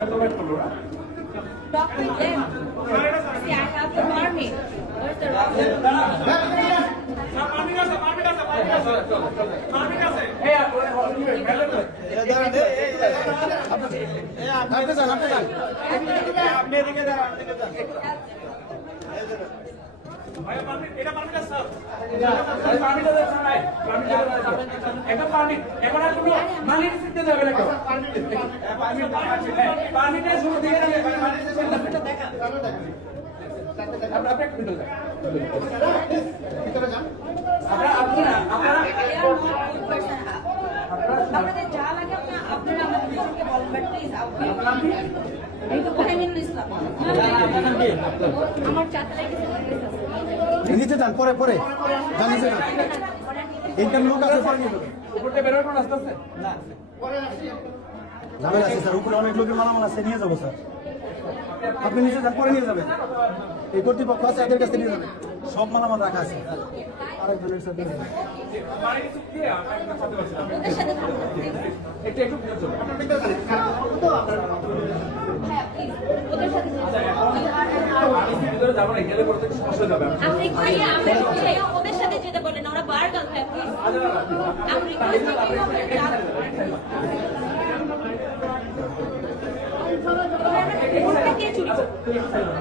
আপনি যান আপনি এদিকে যান আপনাদের যা লাগে আপনারা আমাদেরকে বলেন বাট প্লিজ এই তো ফাহিমিনুল ইসলাম। আমার চারটা কিছু নিচে যান পরে পরে। যান নিচে যান। লোক আছে পরে। ঝামেলা আছে স্যার। উপরে অনেক লোকের মালামাল আছে নিয়ে যাব স্যার। আপনি নিচে যান পরে নিয়ে যাবেন। এই কর্তৃপক্ষ আছে এদের কাছে নিয়ে যাবেন। সব মালামাল রাখা আছে। আরেকজনের সাথে। ওদের সাথে থাকব হ্যাঁ প্লিজ ওদের সাথে আপনি ভাইয়া আপনি ভাইয়া ওদের সাথে যেতে বলেন ওরা বারগাল হয় প্লিজ রিকোয়েস্ট চুরি করবে?